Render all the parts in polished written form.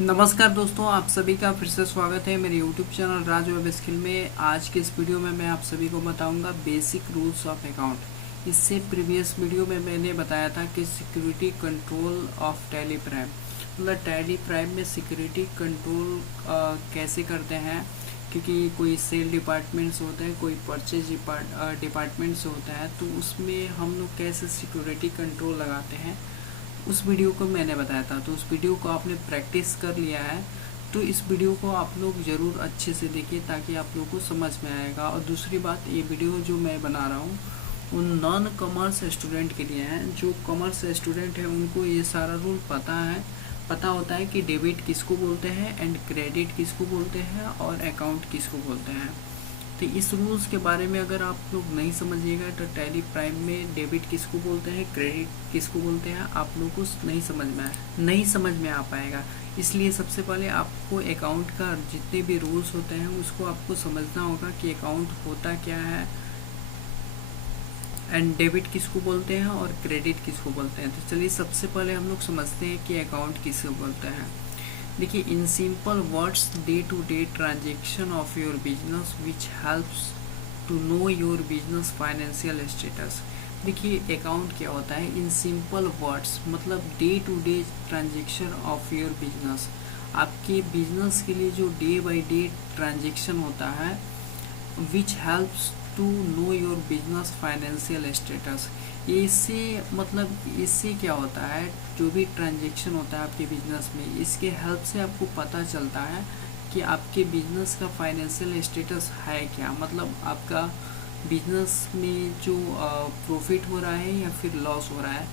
नमस्कार दोस्तों, आप सभी का फिर से स्वागत है मेरे YouTube चैनल राज वेब स्किल में। आज के इस वीडियो में मैं आप सभी को बताऊंगा बेसिक रूल्स ऑफ अकाउंट। इससे प्रीवियस वीडियो में मैंने बताया था कि security control of tally prime, मतलब टैली प्राइम में सिक्योरिटी कंट्रोल कैसे करते हैं, क्योंकि कोई सेल डिपार्टमेंट्स होते हैं, कोई परचेज डिपार्टमेंट्स होता है, तो उसमें हम लोग कैसे सिक्योरिटी कंट्रोल लगाते हैं उस वीडियो को मैंने बताया था। तो उस वीडियो को आपने प्रैक्टिस कर लिया है, तो इस वीडियो को आप लोग ज़रूर अच्छे से देखिए ताकि आप लोग को समझ में आएगा। और दूसरी बात, ये वीडियो जो मैं बना रहा हूँ उन नॉन कॉमर्स स्टूडेंट के लिए हैं। जो कॉमर्स स्टूडेंट हैं उनको ये सारा रूल पता होता है कि डेबिट किसको बोलते हैं एंड क्रेडिट किसको बोलते हैं और अकाउंट किसको बोलते हैं। तो इस रूल्स के बारे में अगर आप लोग नहीं समझिएगा तो टैली प्राइम में डेबिट किसको बोलते हैं, क्रेडिट किसको बोलते हैं, आप लोग को नहीं समझ में आ पाएगा। इसलिए सबसे पहले आपको अकाउंट का जितने भी रूल्स होते हैं उसको आपको समझना होगा कि अकाउंट होता क्या है एंड डेबिट किसको बोलते हैं और क्रेडिट किसको बोलते हैं। तो चलिए सबसे पहले हम लोग समझते हैं कि अकाउंट किसको बोलते हैं। देखिए, in simple words, day to day transaction of your business which helps to know your business financial status. देखिए अकाउंट क्या होता है, इन सिंपल वर्ड्स मतलब day to day transaction of your business. आपके बिजनेस के लिए जो डे बाई डे ट्रांजेक्शन होता है, which helps to know your business financial status. इससे क्या होता है, जो भी ट्रांजेक्शन होता है आपके बिजनेस में, इसके हेल्प से आपको पता चलता है कि आपके बिजनेस का फाइनेंशियल स्टेटस है क्या, मतलब आपका बिजनेस में जो प्रॉफिट हो रहा है या फिर लॉस हो रहा है।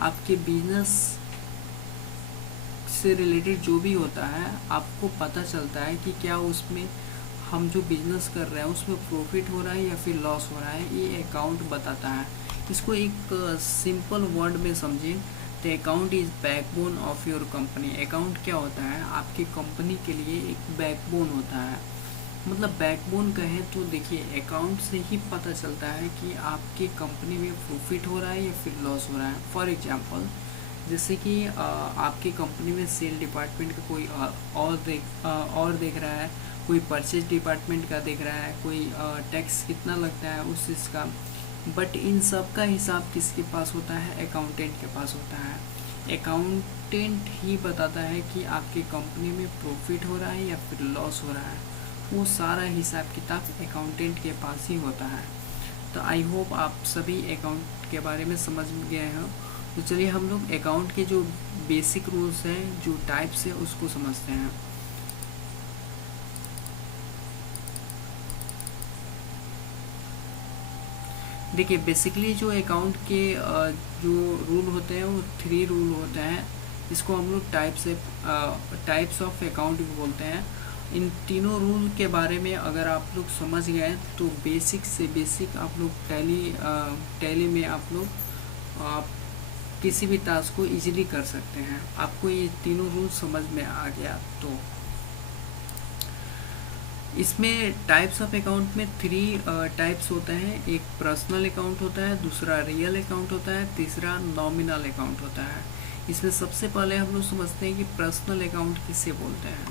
आपके बिजनेस से रिलेटेड जो भी होता है आपको पता चलता है कि क्या उसमें हम जो बिजनेस कर रहे हैं उसमें प्रॉफिट हो रहा है या फिर लॉस हो रहा है, ये अकाउंट बताता है। इसको एक सिंपल वर्ड में समझें तो account is backbone of your company. Account क्या होता है, आपकी कंपनी के लिए एक बैकबोन होता है। मतलब बैकबोन कहें तो देखिए अकाउंट से ही पता चलता है कि आपकी कंपनी में प्रॉफिट हो रहा है या फिर लॉस हो रहा है। फॉर एग्जांपल, जैसे कि आपकी कंपनी में सेल डिपार्टमेंट का कोई और देख रहा है, कोई परचेज डिपार्टमेंट का देख रहा है, कोई टैक्स कितना लगता है उस चीज़ का, बट इन सब का हिसाब किसके पास होता है, अकाउंटेंट के पास होता है। अकाउंटेंट ही बताता है कि आपकी कंपनी में प्रॉफिट हो रहा है या फिर लॉस हो रहा है। वो सारा हिसाब किताब अकाउंटेंट के पास ही होता है। तो आई होप आप सभी अकाउंट के बारे में समझ गए हो। तो चलिए हम लोग अकाउंट के जो बेसिक रूल्स हैं, जो टाइप्स है, उसको समझते हैं। देखिए बेसिकली जो अकाउंट के जो रूल होते हैं वो 3 रूल होते हैं। इसको हम लोग टाइप्स ऑफ अकाउंट भी बोलते हैं। इन तीनों रूल के बारे में अगर आप लोग समझ गए तो बेसिक से बेसिक आप लोग टैली में आप लोग किसी भी टास्क को इजीली कर सकते हैं। आपको ये तीनों रूल समझ में आ गया तो इसमें टाइप्स ऑफ अकाउंट में 3 टाइप्स होते हैं। एक पर्सनल अकाउंट होता है, दूसरा रियल अकाउंट होता है, तीसरा नॉमिनल अकाउंट होता है। इसमें सबसे पहले हम लोग समझते हैं कि पर्सनल अकाउंट किसे बोलते हैं।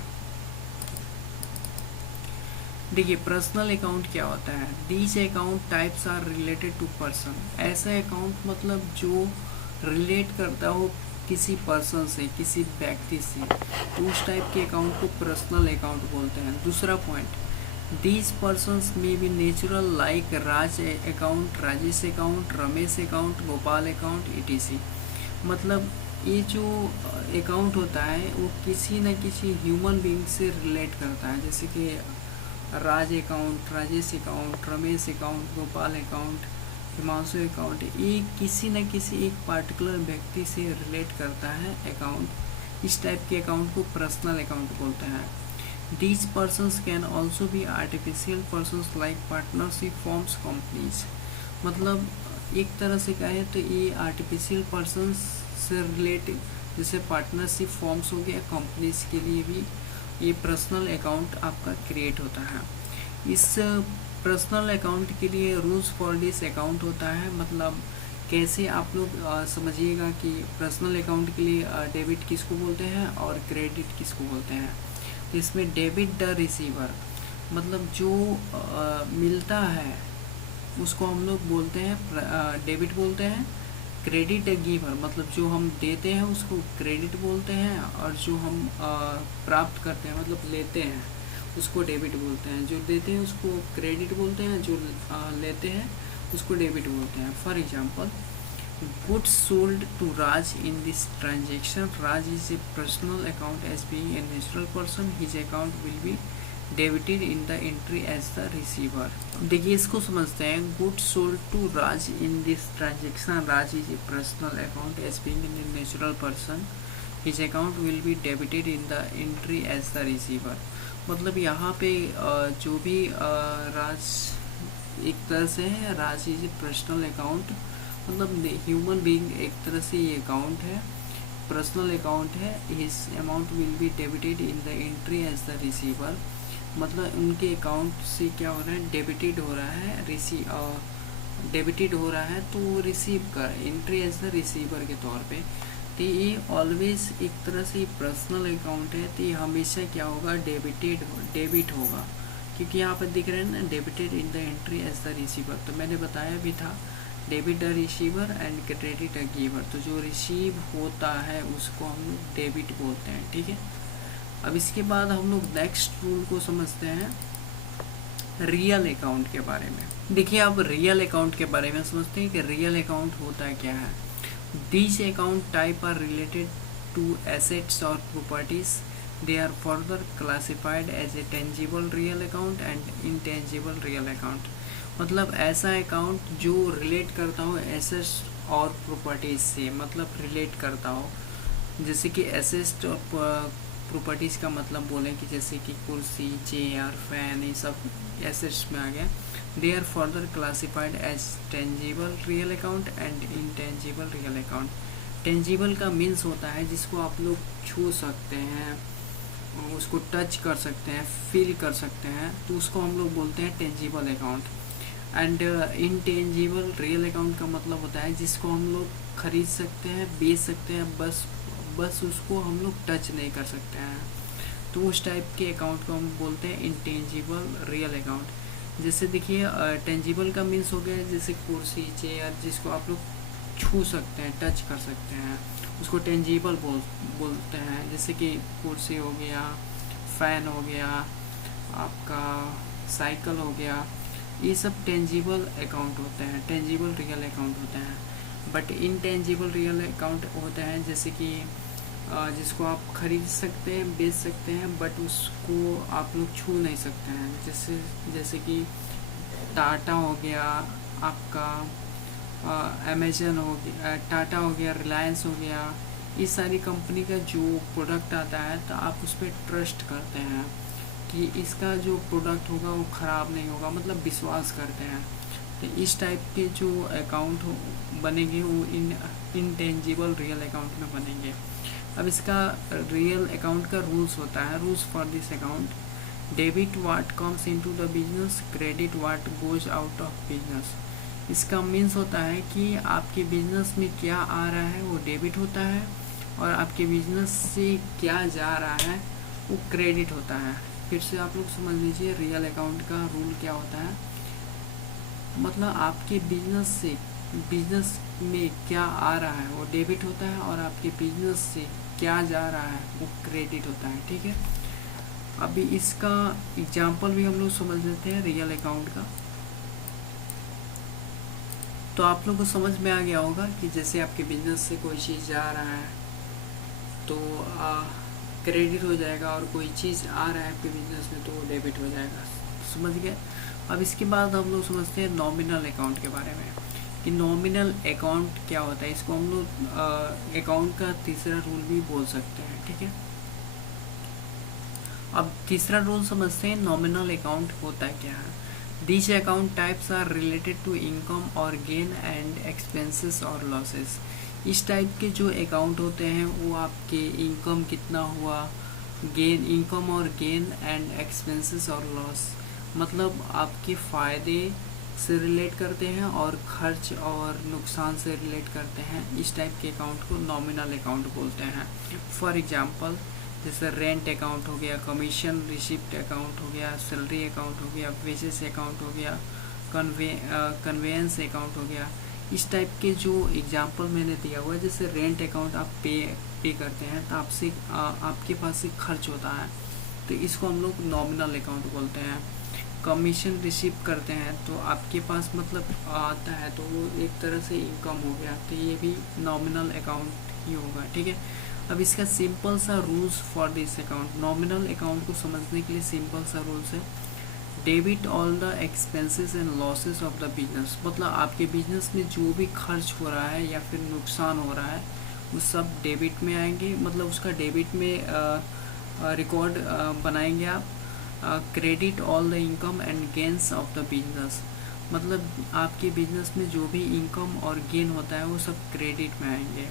देखिए पर्सनल अकाउंट क्या होता है, these account types are related to person. ऐसा अकाउंट मतलब जो रिलेट करता हो किसी पर्सन से, किसी व्यक्ति से, तो उस टाइप के अकाउंट को पर्सनल अकाउंट बोलते हैं। दूसरा पॉइंट, दीज पर्सनस में be natural like Raj account, Rajesh account, Ramesh account, Gopal account, etc। मतलब ये जो अकाउंट होता है वो किसी न किसी ह्यूमन बीइंग से रिलेट करता है। जैसे कि Raj account, Rajesh account, Ramesh account, Gopal account, Himanshu account, ये किसी न किसी एक पार्टिकुलर व्यक्ति से रिलेट करता है अकाउंट। इस टाइप के अकाउंट को पर्सनल अकाउंट बोलते हैं। These persons can also be artificial persons like partnership forms companies. मतलब एक तरह से कहें तो ये आर्टिफिशियल पर्सनस से रिलेटेड, जैसे पार्टनरशिप फॉर्म्स हो गया, कंपनीज के लिए भी ये पर्सनल अकाउंट आपका क्रिएट होता है। इस पर्सनल अकाउंट के लिए रूल्स फॉर दिस अकाउंट होता है, मतलब कैसे आप लोग समझिएगा कि पर्सनल अकाउंट के लिए डेबिट किसको बोलते हैं और क्रेडिट किसको बोलते हैं। तो इसमें डेबिट द रिसीवर, मतलब जो मिलता है उसको हम लोग बोलते हैं डेबिट बोलते हैं। क्रेडिट गिवर, मतलब जो हम देते हैं उसको क्रेडिट बोलते हैं, और जो हम प्राप्त करते हैं मतलब लेते हैं उसको डेबिट बोलते हैं। जो देते हैं उसको क्रेडिट बोलते हैं, जो लेते हैं उसको डेबिट बोलते हैं। For example, goods sold to Raj in this transaction. Raj is a personal account as being a natural person. His account will be debited in the entry as the receiver. देखिए इसको समझते हैं। goods sold to Raj in this transaction. Raj is a personal account as being a natural person. His account will be debited in the entry as the receiver. मतलब यहाँ पे जो भी राज एक तरह से है, Raj is a personal account, मतलब ह्यूमन बीइंग एक तरह से ये अकाउंट है, पर्सनल अकाउंट है। His amount will be debited in the entry as the receiver, मतलब उनके अकाउंट से क्या हो रहा है, डेबिटेड हो रहा है, डेबिटेड हो रहा है, तो वो रिसीव कर एंट्री एज द रिसीवर के तौर पे। तो ये ऑलवेज एक तरह से पर्सनल अकाउंट है, तो ये हमेशा क्या होगा, डेबिट होगा, क्योंकि यहाँ पर दिख रहे हैं ना, debited in the entry as the receiver. तो मैंने बताया भी था debit the receiver and credit the giver. तो जो रिसीव होता है उसको हम लोग डेबिट बोलते हैं, ठीक है। अब इसके बाद हम लोग नेक्स्ट रूल को समझते हैं, रियल अकाउंट के बारे में। देखिए अब रियल अकाउंट के बारे में समझते हैं कि रियल अकाउंट होता क्या है। These account type are related to assets or properties. They are further classified as a tangible real account and intangible real account. मतलब ऐसा अकाउंट जो रिलेट करता हो एसेट्स और प्रॉपर्टीज से, मतलब रिलेट करता हो, जैसे कि एसेट्स और प्रॉपर्टीज का मतलब बोलें कि जैसे कि कुर्सी, चेयर, फैन, ये सब एसेट्स में आ गया। They are further classified as tangible real account and intangible real account. Tangible का मीन्स होता है जिसको आप लोग छू सकते हैं, उसको टच कर सकते हैं, फील कर सकते हैं, तो उसको हम लोग बोलते हैं tangible account. And intangible real account का मतलब होता है जिसको हम लोग खरीद सकते हैं, बेच सकते हैं, बस उसको हम लोग टच नहीं कर सकते हैं, तो उस टाइप के अकाउंट को हम बोलते हैं intangible real account. जैसे देखिए टेंजिबल का मीन्स हो गया जैसे कुर्सी, चेयर, जिसको आप लोग छू सकते हैं, टच कर सकते हैं, उसको टेंजिबल बोलते हैं। जैसे कि कुर्सी हो गया, फैन हो गया, आपका साइकिल हो गया, ये सब टेंजिबल अकाउंट होते हैं, टेंजिबल रियल अकाउंट होते हैं। बट इनटेंजिबल रियल अकाउंट होते हैं जैसे कि जिसको आप खरीद सकते हैं, बेच सकते हैं, बट उसको आप लोग छू नहीं सकते हैं। जैसे कि टाटा हो गया, आपका अमेजन हो गया, टाटा हो गया, रिलायंस हो गया, इस सारी कंपनी का जो प्रोडक्ट आता है तो आप उस पर ट्रस्ट करते हैं कि इसका जो प्रोडक्ट होगा वो ख़राब नहीं होगा, मतलब विश्वास करते हैं। तो इस टाइप के जो अकाउंट बनेंगे वो इनटेंजिबल रियल अकाउंट में बनेंगे। अब इसका रियल अकाउंट का रूल्स होता है, rules for this account: debit what comes into the business, credit what goes out of business. इसका मीन्स होता है कि आपके बिजनेस में क्या आ रहा है वो डेबिट होता है, और आपके बिजनेस से क्या जा रहा है वो क्रेडिट होता है। फिर से आप लोग समझ लीजिए रियल अकाउंट का रूल क्या होता है, मतलब आपके बिजनेस में क्या आ रहा है वो डेबिट होता है, और आपके बिजनेस से क्या जा रहा है वो क्रेडिट होता है, ठीक है। अभी इसका एग्जांपल भी हम लोग समझ लेते हैं रियल अकाउंट का। तो आप लोग को समझ में आ गया होगा कि जैसे आपके बिजनेस से कोई चीज़ जा रहा है तो क्रेडिट हो जाएगा, और कोई चीज़ आ रहा है आपके बिजनेस में तो वो डेबिट हो जाएगा, समझ गए। अब इसके बाद हम लोग समझते हैं नॉमिनल अकाउंट के बारे में कि नॉमिनल अकाउंट क्या होता है। इसको हम लोग अकाउंट का तीसरा रूल भी बोल सकते हैं, ठीक है। अब तीसरा रूल समझते हैं नॉमिनल अकाउंट होता क्या है। These account types are related to income or gain and expenses or losses. इस टाइप के जो अकाउंट होते हैं वो आपके इनकम कितना हुआ, गेन, इनकम और गेन एंड एक्सपेंसेस और लॉस, मतलब आपके फ़ायदे से रिलेट करते हैं और खर्च और नुकसान से रिलेट करते हैं। इस टाइप के अकाउंट को नॉमिनल अकाउंट बोलते हैं। फॉर एग्जांपल जैसे रेंट अकाउंट हो गया, कमीशन रिसिप्ट अकाउंट हो गया, सैलरी अकाउंट हो गया, वेजेस अकाउंट हो गया, कन्वेंस अकाउंट हो गया। इस टाइप के जो एग्जांपल मैंने दिया हुआ है, जैसे रेंट अकाउंट आप पे करते हैं तो आपसे आपके पास से खर्च होता है, तो इसको हम लोग नॉमिनल अकाउंट बोलते हैं। कमीशन रिसीव करते हैं तो आपके पास मतलब आता है तो वो एक तरह से इनकम हो गया, तो ये भी नॉमिनल अकाउंट ही होगा। ठीक है, अब इसका सिंपल सा rules for this account, nominal account को समझने के लिए सिंपल सा रूल्स है, debit all the expenses and losses of the business. मतलब आपके बिजनेस में जो भी खर्च हो रहा है या फिर नुकसान हो रहा है वो सब डेबिट में आएंगे, मतलब उसका डेबिट में रिकॉर्ड बनाएंगे आप। Credit all the income and gains of the business, मतलब आपके बिजनेस में जो भी इनकम और गेन होता है वो सब क्रेडिट में आएंगे।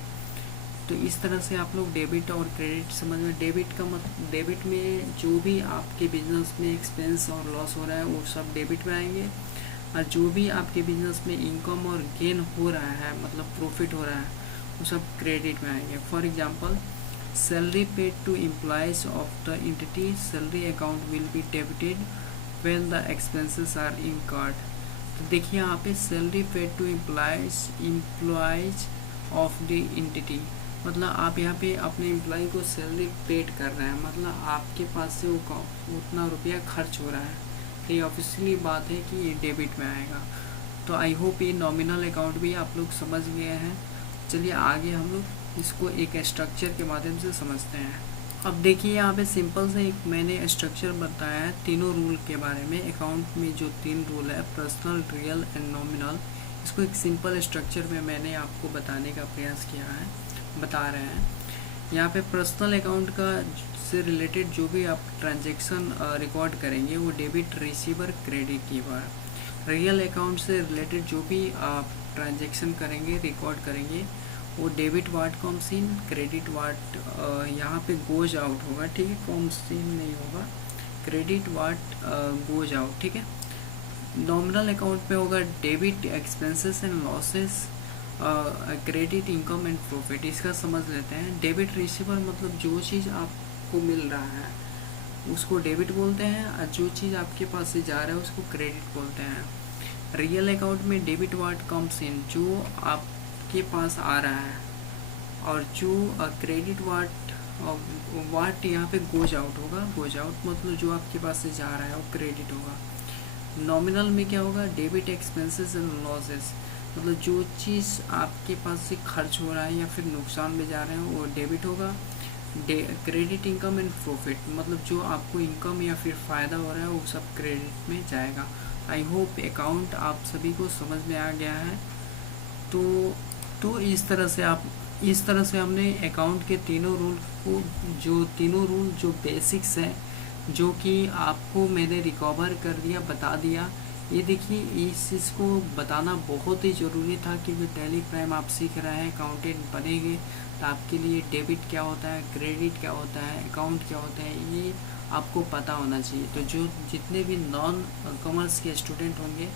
तो इस तरह से आप लोग डेबिट और क्रेडिट समझ में। डेबिट का मतलब डेबिट में जो भी आपके बिजनेस में एक्सपेंस और लॉस हो रहा है वो सब डेबिट में आएंगे, और जो भी आपके बिजनेस में इनकम और गेन हो रहा है मतलब प्रॉफिट हो रहा है वो सब क्रेडिट में आएंगे। For example salary paid to employees of the entity, salary account will be debited when the expenses are incurred. तो देखिए यहाँ पे salary paid to employees of the entity, मतलब आप यहाँ पे अपने एम्प्लॉय को सैलरी पेड कर रहे हैं, मतलब आपके पास से वो उतना रुपया खर्च हो रहा है, तो ये ऑफिशियली बात है कि ये डेबिट में आएगा। तो आई होप ये नॉमिनल अकाउंट भी आप लोग समझ गए हैं। चलिए आगे हम लोग इसको एक स्ट्रक्चर के माध्यम से समझते हैं। अब देखिए यहाँ पे सिंपल से एक मैंने स्ट्रक्चर बताया है तीनों रूल के बारे में। अकाउंट में जो 3 रूल है, पर्सनल, रियल एंड नॉमिनल, इसको एक सिंपल स्ट्रक्चर में मैंने आपको बताने का प्रयास किया है, बता रहे हैं। यहाँ पे पर्सनल अकाउंट का से रिलेटेड जो भी आप ट्रांजैक्शन रिकॉर्ड करेंगे वो debit receiver credit giver. Real account से रिलेटेड जो भी आप ट्रांजैक्शन करेंगे रिकॉर्ड करेंगे वो debit watt comes in, credit वाट यहाँ पे गोज आउट होगा। ठीक है, कम्स इन नहीं होगा, क्रेडिट वाट गोज आउट। ठीक है, नॉमिनल अकाउंट पे होगा debit expenses and losses, credit income and profit. इसका समझ लेते हैं। डेबिट रिसीवर मतलब जो चीज़ आपको मिल रहा है उसको डेबिट बोलते हैं, और जो चीज़ आपके पास से जा रहा है उसको क्रेडिट बोलते हैं। रियल अकाउंट में डेबिट वाट कम्स इन, जो आपके पास आ रहा है, और जो क्रेडिट वाट यहाँ पे गोज आउट होगा। गोज आउट मतलब जो आपके पास से जा रहा है वो क्रेडिट होगा। नॉमिनल में क्या होगा, डेबिट एक्सपेंसेस एंड लॉसेस, मतलब जो चीज़ आपके पास से खर्च हो रहा है या फिर नुकसान में जा रहे हैं वो डेबिट होगा। क्रेडिट इनकम एंड प्रॉफिट, मतलब जो आपको इनकम या फिर फ़ायदा हो रहा है वो सब क्रेडिट में जाएगा। आई होप अकाउंट आप सभी को समझ में आ गया है। तो इस तरह से हमने अकाउंट के तीनों रूल को, जो बेसिक्स हैं, जो कि आपको मैंने रिकवर कर दिया, बता दिया। ये देखिए, इस चीज़ को बताना बहुत ही ज़रूरी था क्योंकि टैली प्राइम आप सीख रहे हैं, अकाउंटेंट बनेंगे तो आपके लिए डेबिट क्या होता है, क्रेडिट क्या होता है, अकाउंट क्या होता है, ये आपको पता होना चाहिए। तो जो जितने भी नॉन कॉमर्स के स्टूडेंट होंगे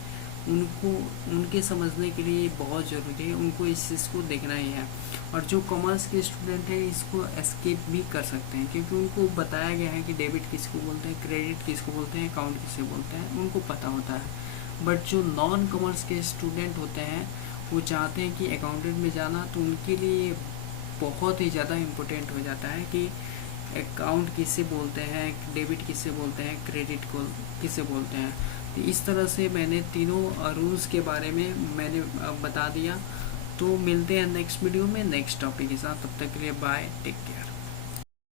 उनके समझने के लिए बहुत ज़रूरी है, उनको इस चीज़ को देखना ही है। और जो कॉमर्स के स्टूडेंट हैं इसको एस्केप भी कर सकते हैं क्योंकि उनको बताया गया है कि डेबिट किसको बोलते हैं, क्रेडिट किसको बोलते हैं, अकाउंट किसे बोलते हैं, उनको पता होता है। बट जो नॉन कॉमर्स के स्टूडेंट होते हैं वो चाहते हैं कि अकाउंटेंट में जाना, तो उनके लिए बहुत ही ज़्यादा इम्पोर्टेंट हो जाता है कि अकाउंट किसे बोलते हैं, डेबिट किसे बोलते हैं, क्रेडिट को किसे बोलते हैं। तो इस तरह से मैंने तीनों रूल्स के बारे में मैंने बता दिया। तो मिलते हैं नेक्स्ट वीडियो में नेक्स्ट टॉपिक के साथ, तब तक के लिए बाय, टेक केयर।